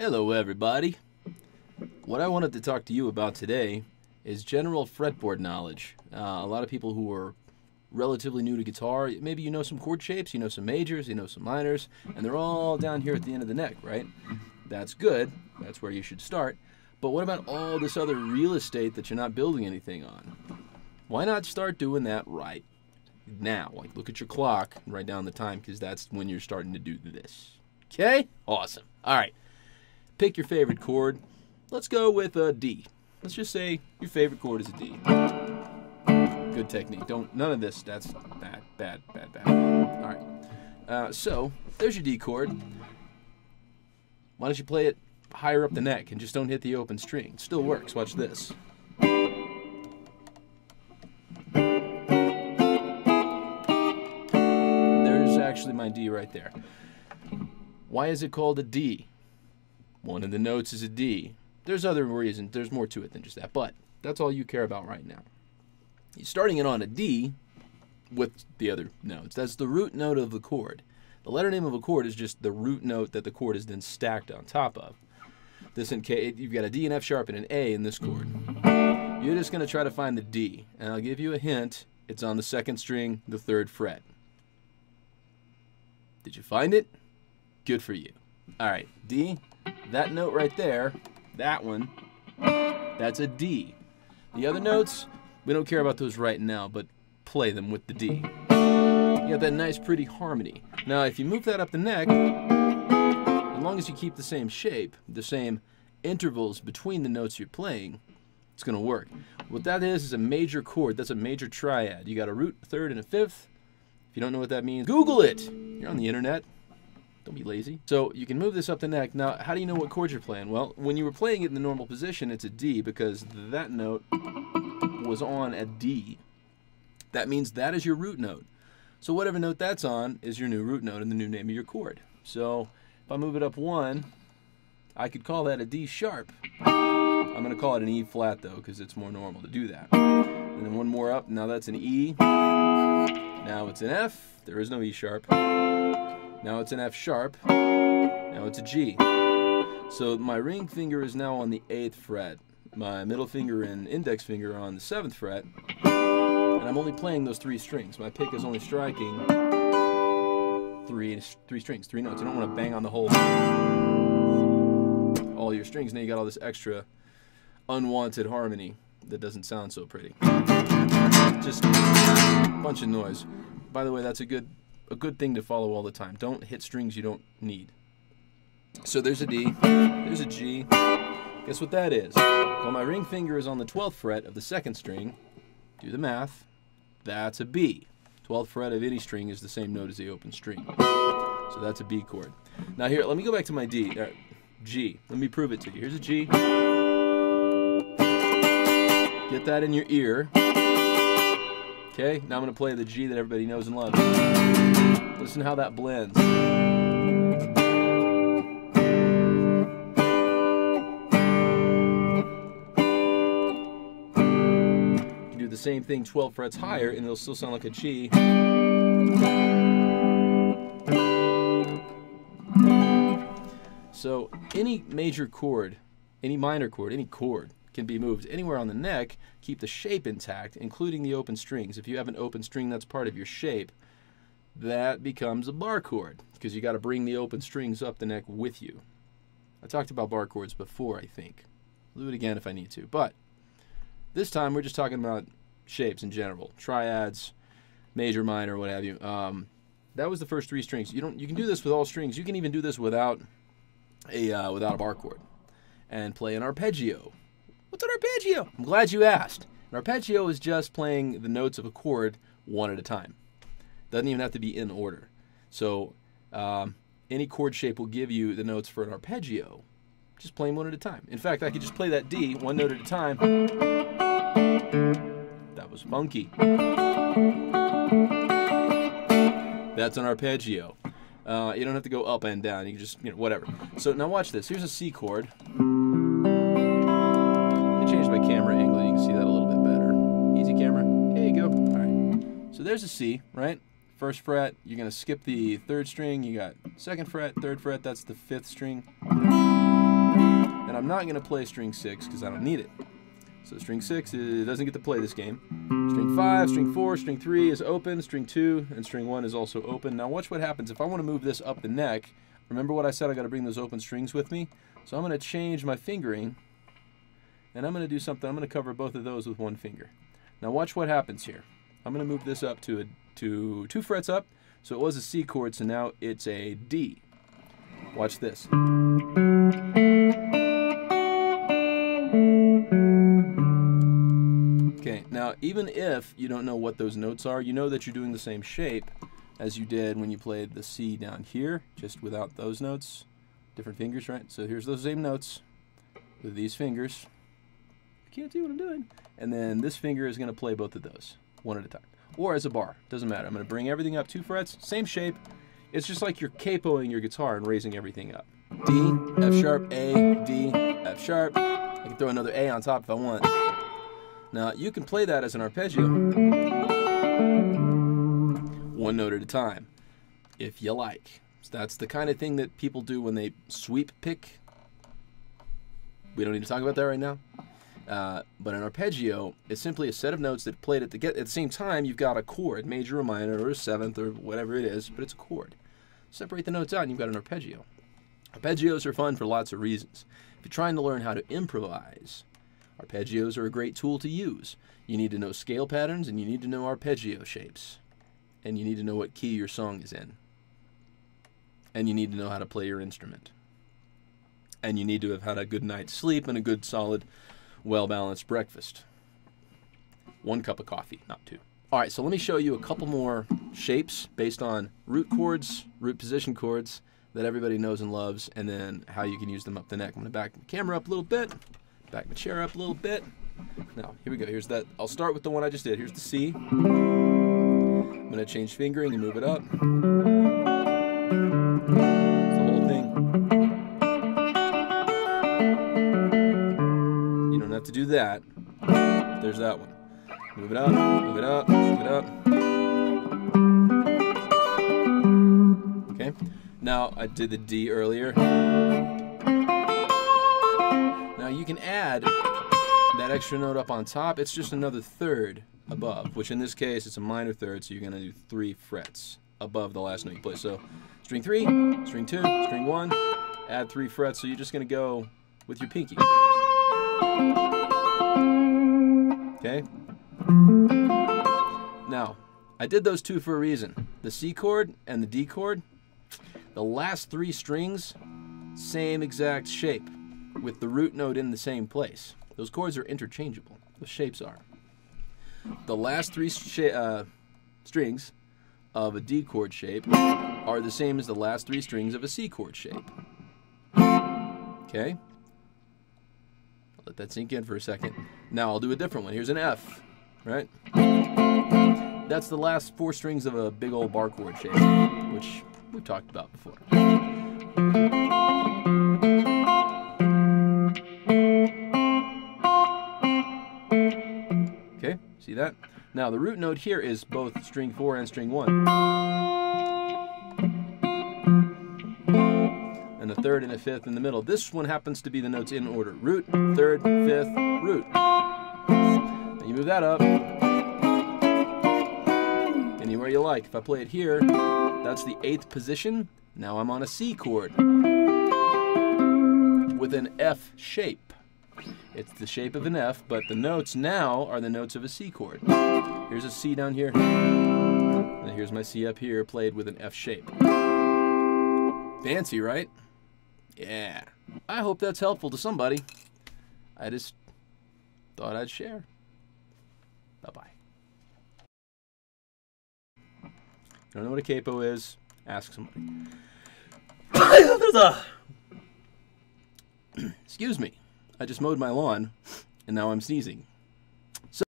Hello everybody. What I wanted to talk to you about today is general fretboard knowledge. A lot of people who are relatively new to guitar, maybe you know some chord shapes, you know some majors, you know some minors, and they're all down here at the end of the neck, right? That's good. That's where you should start. But what about all this other real estate that you're not building anything on? Why not start doing that right now? Like, look at your clock and write down the time, because that's when you're starting to do this. Okay? Awesome. All right. Pick your favorite chord. Let's go with a D. Let's just say your favorite chord is a D. Good technique. None of this. That's bad. All right. So there's your D chord. Why don't you play it higher up the neck and just don't hit the open string? It still works. Watch this. There's actually my D right there. Why is it called a D? One of the notes is a D. There's other reasons. There's more to it than just that. But that's all you care about right now. You're starting it on a D with the other notes. That's the root note of the chord. The letter name of a chord is just the root note that the chord is then stacked on top of. This in case you've got a D, an F sharp, and an A in this chord. You're just going to try to find the D. And I'll give you a hint. It's on the second string, the 3rd fret. Did you find it? Good for you. All right, D. That note right there, that one, that's a D. The other notes, we don't care about those right now, but play them with the D. You got that nice, pretty harmony. Now, if you move that up the neck, as long as you keep the same shape, the same intervals between the notes you're playing, it's going to work. What that is a major chord. That's a major triad. You got a root, a 3rd, and a 5th. If you don't know what that means, Google it. You're on the internet. Don't be lazy. So you can move this up the neck. Now, how do you know what chord you're playing? Well, when you were playing it in the normal position, it's a D because that note was on a D. That means that is your root note. So whatever note that's on is your new root note and the new name of your chord. So if I move it up 1, I could call that a D sharp. I'm going to call it an E flat, though, because it's more normal to do that. And then one more up. Now that's an E. Now it's an F. There is no E sharp. Now it's an F sharp. Now it's a G. So my ring finger is now on the 8th fret. My middle finger and index finger are on the 7th fret. And I'm only playing those 3 strings. My pick is only striking three strings, 3 notes. I don't want to bang on the whole all your strings. Now you got all this extra unwanted harmony that doesn't sound so pretty. Just a bunch of noise. By the way, that's a good thing to follow all the time. Don't hit strings you don't need. So there's a D, there's a G. Guess what that is? Well, my ring finger is on the 12th fret of the 2nd string. Do the math. That's a B. 12th fret of any string is the same note as the open string. So that's a B chord. Now here, let me go back to my D. G. Let me prove it to you. Here's a G. Get that in your ear. Okay, now I'm going to play the G that everybody knows and loves. Listen how that blends. You can do the same thing 12 frets higher and it'll still sound like a G. So any major chord, any minor chord, any chord can be moved anywhere on the neck, keep the shape intact, including the open strings. If you have an open string that's part of your shape, that becomes a bar chord, because you got to bring the open strings up the neck with you. I talked about bar chords before, I think. I'll do it again if I need to. But this time we're just talking about shapes in general. Triads, major, minor, what have you. That was the first 3 strings. You can do this with all strings. You can even do this without a bar chord and play an arpeggio. What's an arpeggio? I'm glad you asked. An arpeggio is just playing the notes of a chord one at a time. Doesn't even have to be in order. So any chord shape will give you the notes for an arpeggio. Just play them one at a time. In fact, I could just play that D one note at a time. That was funky. That's an arpeggio. You don't have to go up and down. You can just, whatever. So now watch this. Here's a C chord. Change my camera angle, you can see that a little bit better. Easy camera. Here you go. All right. So there's a C, right? 1st fret, you're going to skip the 3rd string. You got 2nd fret, 3rd fret, that's the 5th string. I'm not going to play string 6 because I don't need it. So string 6 doesn't get to play this game. String 5, string 4, string 3 is open, string 2, and string 1 is also open. Now watch what happens if I want to move this up the neck. Remember what I said, I got to bring those open strings with me? So I'm going to change my fingering, and I'm going to do something. I'm going to cover both of those with one finger. Now watch what happens here. I'm going to move this up to 2 frets up. So it was a C chord, so now it's a D. Watch this. Okay, now even if you don't know what those notes are, you know that you're doing the same shape as you did when you played the C down here, just without those notes. Different fingers, right? So here's those same notes with these fingers. You can't see what I'm doing. And then this finger is going to play both of those, one at a time. Or as a bar, doesn't matter. I'm going to bring everything up 2 frets, same shape. It's just like you're capoing your guitar and raising everything up. D, F sharp, A, D, F sharp. I can throw another A on top if I want. Now, you can play that as an arpeggio, one note at a time, if you like. So that's the kind of thing that people do when they sweep pick. We don't need to talk about that right now. But an arpeggio is simply a set of notes that played at the same time. You've got a chord, major or minor, or a seventh, or whatever it is, but it's a chord. Separate the notes out and you've got an arpeggio. Arpeggios are fun for lots of reasons. If you're trying to learn how to improvise, arpeggios are a great tool to use. You need to know scale patterns, and you need to know arpeggio shapes. And you need to know what key your song is in. And you need to know how to play your instrument. And you need to have had a good night's sleep and a good, solid, well-balanced breakfast. 1 cup of coffee, not 2. All right, so let me show you a couple more shapes based on root chords, root position chords that everybody knows and loves, and then how you can use them up the neck. I'm going to back the camera up a little bit, back my chair up a little bit. Now, here we go. Here's that. I'll start with the one I just did. Here's the C. I'm going to change fingering and move it up. It's the whole thing. You don't have to do that. There's that one. Move it up, move it up, move it up. Okay. Now, I did the D earlier. Now, you can add that extra note up on top. It's just another third above, which in this case, it's a minor third, so you're going to do 3 frets above the last note you play. So, string 3, string 2, string 1, add 3 frets, so you're just going to go with your pinky. Okay? Now, I did those 2 for a reason. The C chord and the D chord, the last 3 strings, same exact shape, with the root note in the same place. Those chords are interchangeable. The shapes are. The last 3 strings of a D chord shape are the same as the last 3 strings of a C chord shape. Okay? I'll let that sink in for a second. Now I'll do a different one. Here's an F, right? That's the last 4 strings of a big old bar chord shape, which we've talked about before. Okay, see that? Now the root note here is both string 4 and string 1. And a third and a fifth in the middle. This one happens to be the notes in order. Root, third, fifth, root. Now you move that up anywhere you like. If I play it here, that's the 8th position. Now I'm on a C chord with an F shape. It's the shape of an F, but the notes now are the notes of a C chord. Here's a C down here, and here's my C up here, played with an F shape. Fancy, right? Yeah. I hope that's helpful to somebody. I just thought I'd share. Bye-bye. Don't know what a capo is? Ask somebody. Excuse me. I just mowed my lawn, and now I'm sneezing.